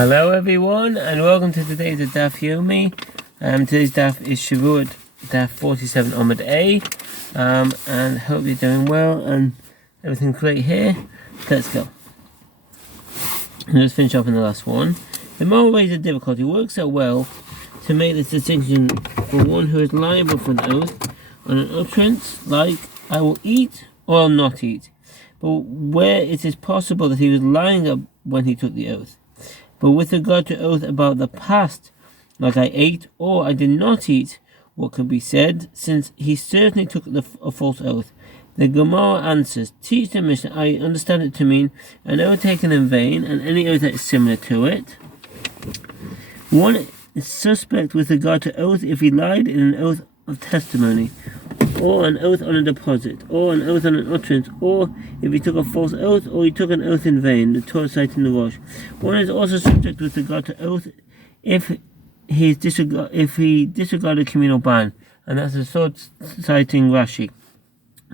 Hello everyone, and welcome to today's Daf Yomi. Today's Daf is Shevuout Daf 47 Omid A. And hope you're doing well and everything's great here. Let's go. Let's finish off in the last one. The moral ways of difficulty works out well to make this distinction for one who is liable for an oath on an utterance like I will eat or I'll not eat, but where it is possible that he was lying up when he took the oath. But with regard to oath about the past, like I ate or I did not eat, what could be said, since he certainly took a false oath? The Gemara answers, teach the Mishnah, I understand it to mean an oath taken in vain, and any oath that is similar to it. One is suspect with regard to oath if he lied in an oath of testimony, or an oath on a deposit, or an oath on an utterance, or if he took a false oath, or he took an oath in vain, the Torah citing the Rosh. One is also subject with regard to oath if he disregarded communal ban, and that's the sword citing Rashi.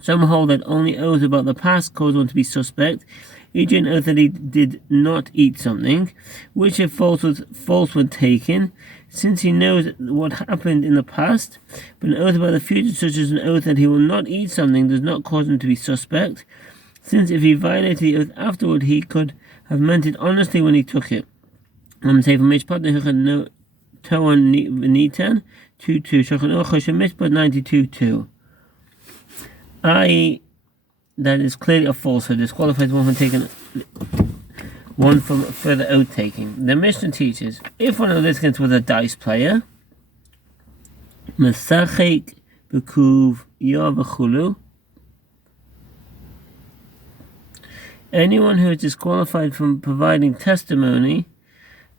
Some hold that only oaths about the past cause one to be suspect, e.g. an oath that he did not eat something, which if false when taken, since he knows what happened in the past, but an oath about the future, such as an oath that he will not eat something, does not cause him to be suspect, since if he violated the oath afterward, he could have meant it honestly when he took it. I'm saying from Mishpat no Toan Venitan 2:2 Shachan Ochosh Mishpat 92:2. I.e., that is clearly a falsehood, disqualifies one from further oath taking. The Mishnah teaches, if one of the litigants was a dice player, Mesachek Bekuv Yavachulu, anyone who is disqualified from providing testimony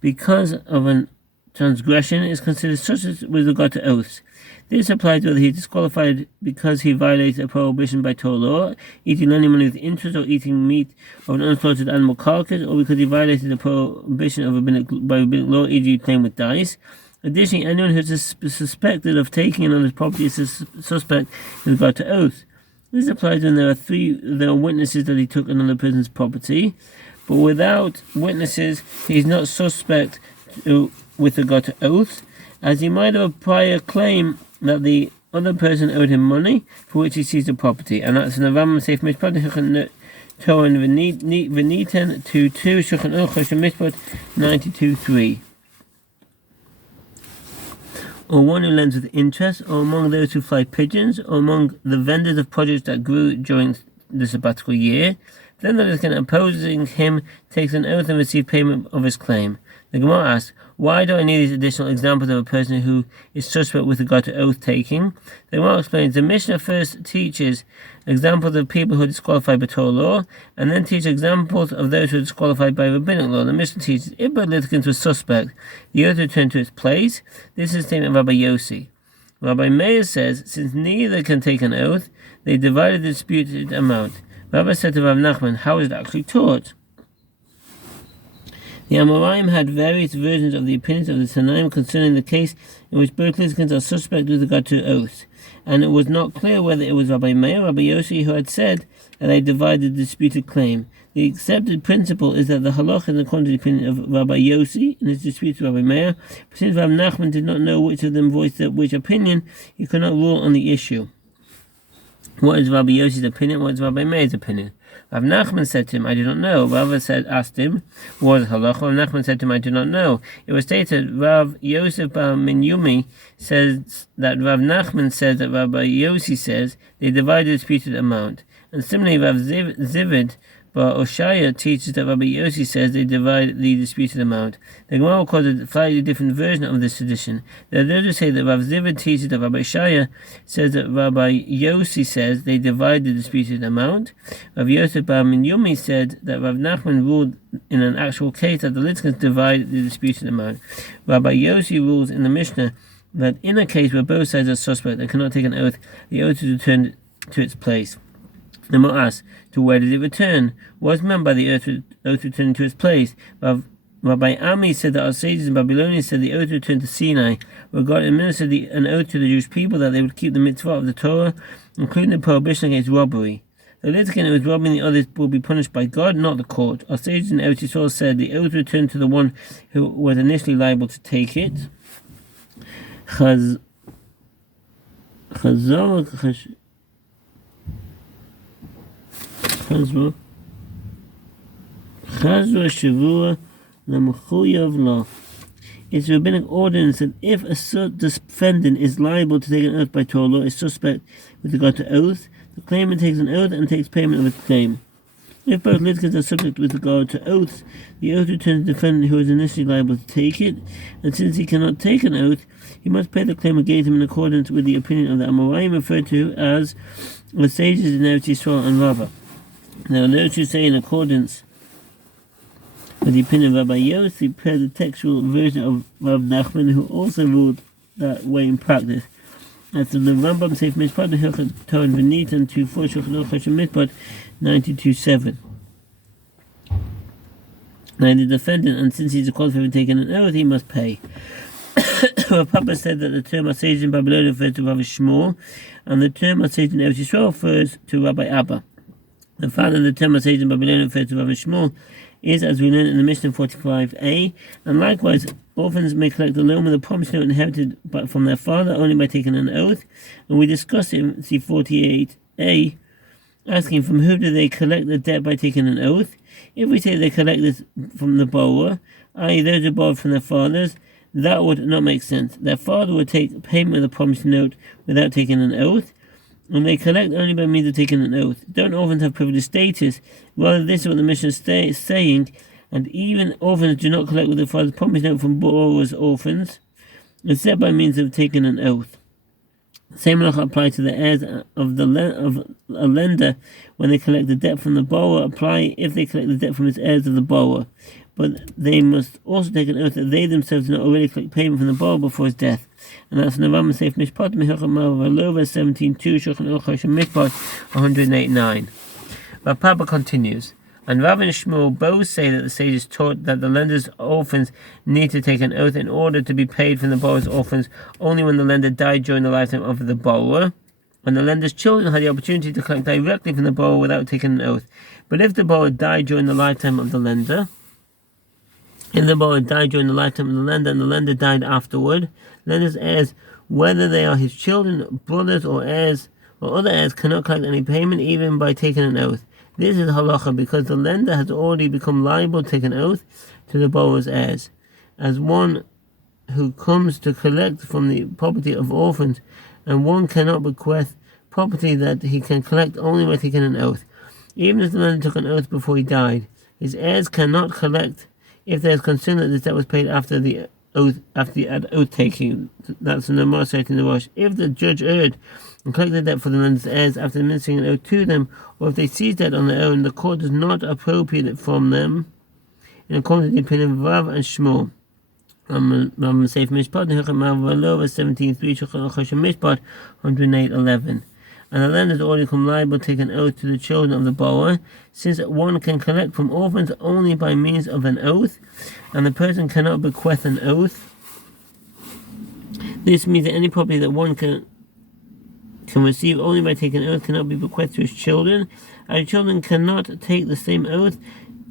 because of an transgression is considered such as with regard to oaths. This applies whether he is disqualified because he violates a prohibition by Torah law, eating lending money with interest, or eating meat of an unslaughtered animal carcass, or because he violated the prohibition of by rabbinic law, e.g. playing with dice. Additionally, anyone who is suspected of taking another's property is a suspect with regard to oath. This applies when there are witnesses that he took another person's property, but without witnesses, he is not suspect with regard to oaths, as he might have a prior claim that the other person owed him money for which he seized the property, and that's in the Rambam Seif Mishpat Toan Veniten 2:2 Shulchan Aruch Mishpat 92:3. Or one who lends with interest, or among those who fly pigeons, or among the vendors of produce that grew during the sabbatical year, then the litigant opposing him takes an oath and receives payment of his claim. The Gemara asks, why do I need these additional examples of a person who is suspect with regard to oath taking? The Gemara explains, the Mishnah first teaches examples of people who are disqualified by Torah law, and then teaches examples of those who are disqualified by rabbinic law. The Mishnah teaches, if both litigants were suspect, the oath returned to its place. This is a statement of Rabbi Yossi. Rabbi Meir says, since neither can take an oath, they divided the disputed amount. Rabbi said to Rav Nachman, how is it actually taught? The Amoraim had various versions of the opinions of the Tanaim concerning the case in which both litigants are suspect with regard to oaths, and it was not clear whether it was Rabbi Meir or Rabbi Yossi who had said that they divided the disputed claim. The accepted principle is that the halacha is according to the opinion of Rabbi Yossi in his dispute with Rabbi Meir, but since Rav Nachman did not know which of them voiced which opinion, he could not rule on the issue. What is Rabbi Yossi's opinion? What is Rabbi Meir's opinion? Rav Nachman said to him, I do not know. Rav asked him, what is halacha? Rav Nachman said to him, I do not know. It was stated, Rav Yosef bar Minyumi says that Rav Nachman says that Rabbi Yossi says they divide the disputed amount. And similarly, Rav Zivid bar Oshaya teaches that Rabbi Yossi says they divide the disputed amount. The Gemara calls a slightly different version of this tradition. There are those who say that Rav Zivid teaches that Rabbi Oshaya says that Rabbi Yossi says they divide the disputed amount. Rav Yosef bar Minyumi said that Rav Nachman ruled in an actual case that the litigants divide the disputed amount. Rabbi Yossi rules in the Mishnah that in a case where both sides are suspect and cannot take an oath, the oath is returned to its place. The Gemara asks, to where did it return? What is meant by the oath returning to its place? Rabbi Ami said that our sages in Babylonia said the oath returned to Sinai. God administered an oath to the Jewish people that they would keep the mitzvah of the Torah, including the prohibition against robbery. The litigant who is robbing the others will be punished by God, not the court. Our sages in Eretz Yisrael said the oath returned to the one who was initially liable to take it. Chazra Shevuout Daf. It's a rabbinic ordinance that if a defendant is liable to take an oath by Torah law, a suspect with regard to oath, the claimant takes an oath and takes payment of its claim. If both litigants are subject with regard to oaths, the oath returns to the defendant who is initially liable to take it, and since he cannot take an oath, he must pay the claim against him in accordance with the opinion of the Amoraim, referred to as the sages in Eretz Yisrael and Rabbah. Now, those who say in accordance with the opinion of Rabbi Yossi, prepared the textual version of Rav Nachman, who also ruled that way in practice. As the Rambam Seif Mishpat, the Hilchot Torah and Venit, and 2.4 Shulchan Aruch Mishpat 92.7. Now the defendant, and since he's qualified for taking an oath, he must pay. Rav Papa said that the term Asej in Babylon refers to Rabbi Shmuel, and the term Asej in Eretz Yisrael refers to Rabbi Abba. The fact that the term Asej in Babylon refers to Rabbi Shmuel is, as we learn in the Mishnah 45a, and likewise, orphans may collect a loan with a promised note inherited from their father only by taking an oath, and we discussed it in C48a, asking from whom do they collect the debt by taking an oath. If we say they collect this from the borrower, i.e. those who borrowed from their fathers, that would not make sense. Their father would take payment with a promised note without taking an oath, and they collect only by means of taking an oath. Don't orphans have privileged status? Rather, this is what the Mishnah is saying, and even orphans do not collect with their father's promised note from borrowers' orphans, except by means of taking an oath. The same law applies to the heirs of a lender when they collect the debt from the borrower, apply if they collect the debt from his heirs of the borrower. But they must also take an oath that they themselves do not already collect payment from the borrower before his death. And that's Navam Seif Mishpat, Mehilchot Malva 17.2, Shulchan Aruch Mishpat 108.9. But Papa continues, and Rav and Shmuel both say that the sages taught that the lender's orphans need to take an oath in order to be paid from the borrower's orphans only when the lender died during the lifetime of the borrower, and the lender's children had the opportunity to collect directly from the borrower without taking an oath. But if the borrower died during the lifetime of the lender, and the lender died afterward, lender's heirs, whether they are his children, brothers, or heirs, or other heirs, cannot collect any payment even by taking an oath. This is halacha because the lender has already become liable to take an oath to the borrower's heirs, as one who comes to collect from the property of orphans, and one cannot bequeath property that he can collect only by taking an oath. Even if the lender took an oath before he died, his heirs cannot collect if there is concern that the debt was paid after the oath taking. That's an Amar in the Rosh. If the judge erred and collected the debt for the lender's heirs after administering an oath to them, or if they seized that on their own, the court does not appropriate it from them, in accordance with the opinion of Rav and Shmuel. Seif Mishpat, Hilchot Malva 17.3, Shulchan Aruch Mishpat 108.11. And the lender has already become liable to take an oath to the children of the borrower, since one can collect from orphans only by means of an oath, and the person cannot bequeath an oath. This means that any property that one can receive only by taking an oath cannot be bequeathed to his children, and children cannot take the same oath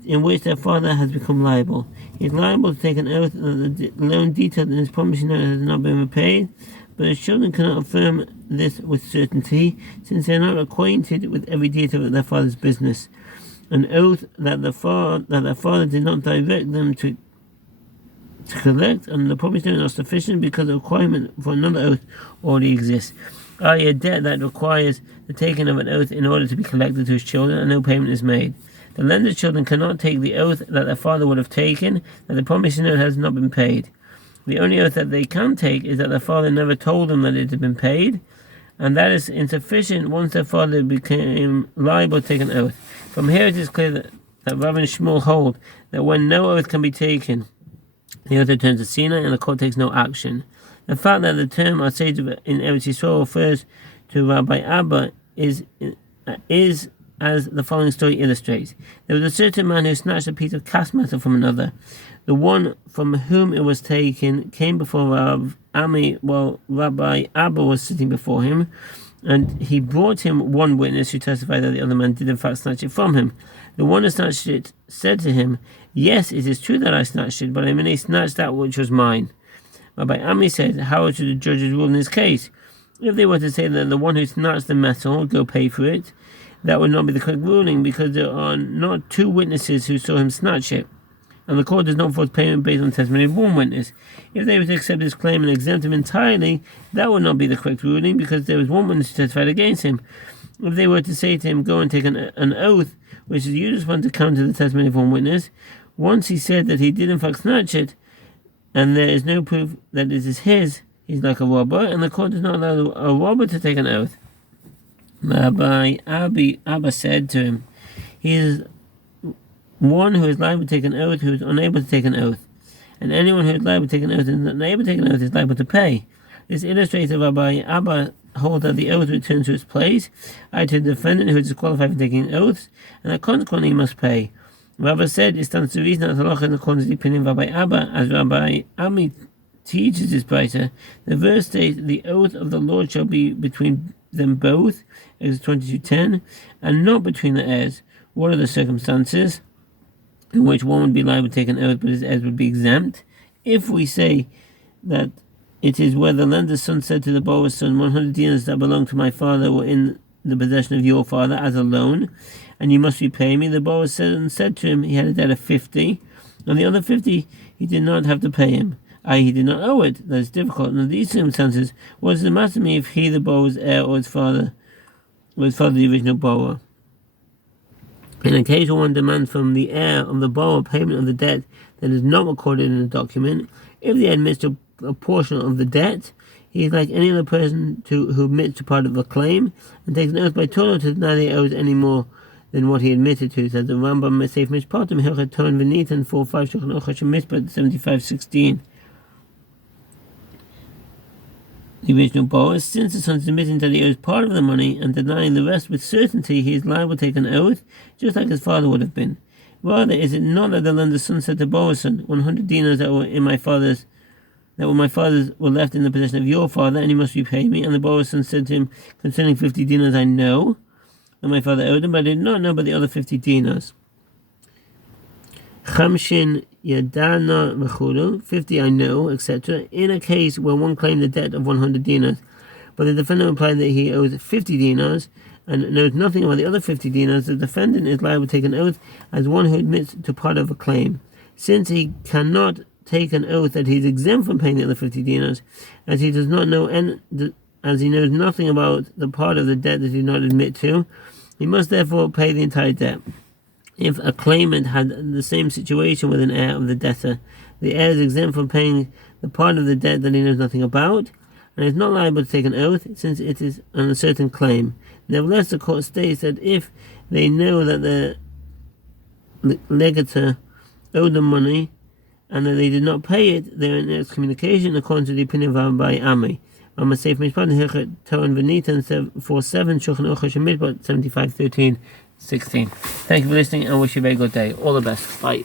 in which their father has become liable. He is liable to take an oath that the loan detailed in his promissory note has not been repaid, but his children cannot affirm this with certainty, since they are not acquainted with every detail of their father's business. An oath that their father did not direct them to collect, and the promissory note is not sufficient because the requirement for another oath already exists, i.e. a debt that requires the taking of an oath in order to be collected to his children, and no payment is made. The lender's children cannot take the oath that their father would have taken, that the promissory note has not been paid. The only oath that they can take is that their father never told them that it had been paid, and that is insufficient once their father became liable to take an oath. From here it is clear that Rav and Shmuel hold that when no oath can be taken, the oath returns to Sinai and the court takes no action. The fact that the term Asej in Eretz Yisrael refers to Rabbi Abba is as the following story illustrates. There was a certain man who snatched a piece of cast metal from another. The one from whom it was taken came before Rav Ami while Rabbi Abba was sitting before him, And he brought him one witness who testified that the other man did in fact snatch it from him. The one who snatched it said to him, "Yes, it is true that I snatched it, but I merely snatched that which was mine." Rabbi Ami said, "How should the judges rule in this case? If they were to say that the one who snatched the metal would go pay for it, that would not be the correct ruling, because there are not two witnesses who saw him snatch it, and the court does not force payment based on the testimony of one witness. If they were to accept his claim and exempt him entirely, that would not be the correct ruling, because there was one witness who testified against him. If they were to say to him, 'Go and take an oath,' which is the usual one to counter the testimony of one witness, once he said that he did in fact snatch it, and there is no proof that it is his, he's like a robber, and the court does not allow a robber to take an oath." Rabbi Abba said to him, "He is one who is liable to take an oath who is unable to take an oath, and anyone who is liable to take an oath and is unable to take an oath is liable to pay." This illustrates that Rabbi Abba holds that the oath returns to its place, either to the defendant who is disqualified from taking oaths, and that consequently he must pay. Rabbi said it stands to reason that halacha in accordance with the opinion of Rabbi Abba, as Rabbi Ami teaches this brighter. The verse states, "The oath of the Lord shall be between them both," Exodus 22:10, and not between the heirs. What are the circumstances in which one would be liable to take an oath but his heirs would be exempt? If we say that it is where the lender's son said to the borrower's son, 100 dinars that belong to my father were in the possession of your father as a loan, and you must repay me. The borrower said to him he had a debt of 50, and the other 50 he did not have to pay him, i.e. he did not owe it. That is difficult. Under these circumstances, what does it matter to me if he, the borrower's heir, or his father, the original borrower? In a case where one demands from the heir of the borrower payment of the debt that is not recorded in the document, if the heir admits to a portion of the debt, he is like any other person who admits to part of a claim and takes an oath by Torah to deny that he owes any more than what he admitted to. Says the Rambam Seif Mishpatim Hilchet Torah V'Nitan 4:5 Shulchan Aruch Mishpat 75:16. The original borrower, since the son is admitting that he owes part of the money and denying the rest with certainty, he is liable to take an oath, just like his father would have been. Rather, is it not that the lender's son said to borrower's son, 100 dinars that were my father's were left in the possession of your father, and he must repay me? And the borrower's son said to him, concerning 50 dinars, I know that my father owed him, but I did not know about the other 50 dinars. Chamshin Yadana V'chulu, 50 I know, etc. In a case where one claimed the debt of 100 dinars, but the defendant replied that he owes 50 dinars and knows nothing about the other 50 dinars, the defendant is liable to take an oath as one who admits to part of a claim. Since he cannot take an oath that he is exempt from paying the other 50 dinars, as he does not know as he knows nothing about the part of the debt that he did not admit to, he must therefore pay the entire debt. If a claimant had the same situation with an heir of the debtor, the heir is exempt from paying the part of the debt that he knows nothing about, and is not liable to take an oath, since it is an uncertain claim. Nevertheless, the court states that if they know that the legator owed them money, and that they did not pay it, they are in excommunication according to the opinion of Rabbi Ami. Rambam Seif Mishpat Hilchet Torah V'Nitan 4:7 Shulchan Aruch Mishpat 75:13-16. Thank you for listening, and wish you a very good day. All the best. Bye.